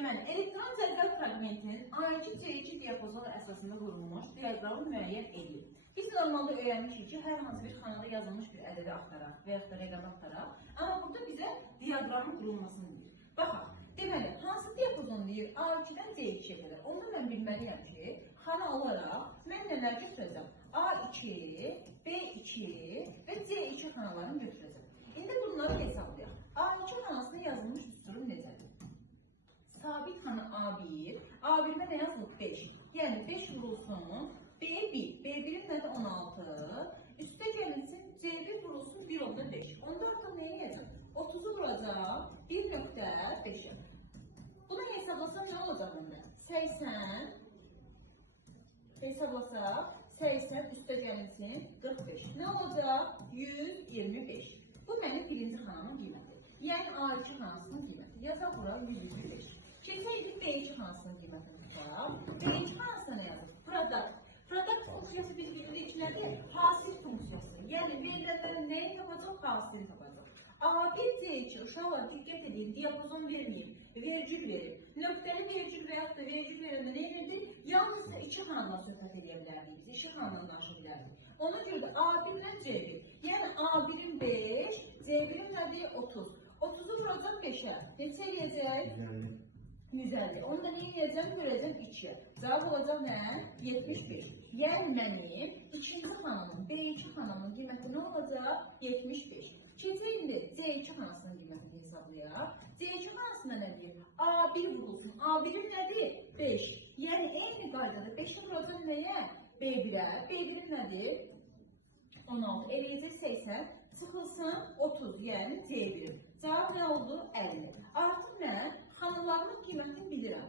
Deməli, elektron cədvəl fraqmentinin A2, C2 diapazonu əsasında qurulmuş diaqramı müəyyən edin. Biz normalda öyrənmişik ki, hər hansı bir xanada yazılmış bir ədədi axtaraq və yaxud da rəqəmi axtaraq. Amma burada bizə diaqramın qurulmasını deyir. Baxaq, deməli, hansı diapazon deyir A2-dən C2-yə qədər? Onu mən bilməliyəm ki, xana olaraq mən nələr götürəcəm? A2, B2 və C2 xanalarını götürəcəm. İndi bunları hesablayaq. A2 xanasında yazılmış üstürüm necədir? Sabit xana A1, A1'də nə yazılıb? 5. Yəni 5 vurulsun B1, B1'in nədir? 16. Üstə gəlinsin C1 vurulsun 1.5. Onda artıq nəyə yazım? 30'u vuracaq 1.5'e. Bunu hesablasam nə olacaq onda? 80 hesablasaq 80 üstə gəlinsin 45. Nə olacaq? 125. Bu mənim birinci xanamın qiyməti. Yəni A2 xanasının qiyməti. Yazaq bura 125. Keçəydik B2 xanasının qiymətini tutaq. B2 xanasına nə yazır? Product. Product funksiyası bildiğimiz nədir? Hasil funksiyası. Yəni verilənlərin nəyi tapacaq? Hasilini tapacaq. A1, C2 uşaqlar diqqət edin, diapazon verməyib, vergül verib. Nöqtəli vergül və yaxud da vergül verəndə nə edirdik? Yalnızca iki xanadan söhbət edə bilərdik. Biz iki xanadan danışa bilərdik. Ona görə də A1 ilə C1. Yəni A1'in 5, C1'in nədir? 30. 30'u vuracaq 5'ə. Neçə eləyəcək? 150. Onu da neyə yiyəcəm? Böləcəm 2'ye. Cavab olacaq nə? 75. Yəni mənim ikinci xanamın, B2 xanamın qiyməti nə olacaq? 75. Keçəyində C2 xanasının qiymətini hesablayaq. C2 xanasında nə deyir? A1 vurulsun. A1'in nədir? 5. Yəni eyni qaydada 5'i vuracaq nəyə? B1'ə. B1'in nədir? 16. Eləyəcək 80. Çıxılsın 30. Yəni C1. Cavab nə oldu? 50. Artıq mən xanalarımın qiymətini bilirəm.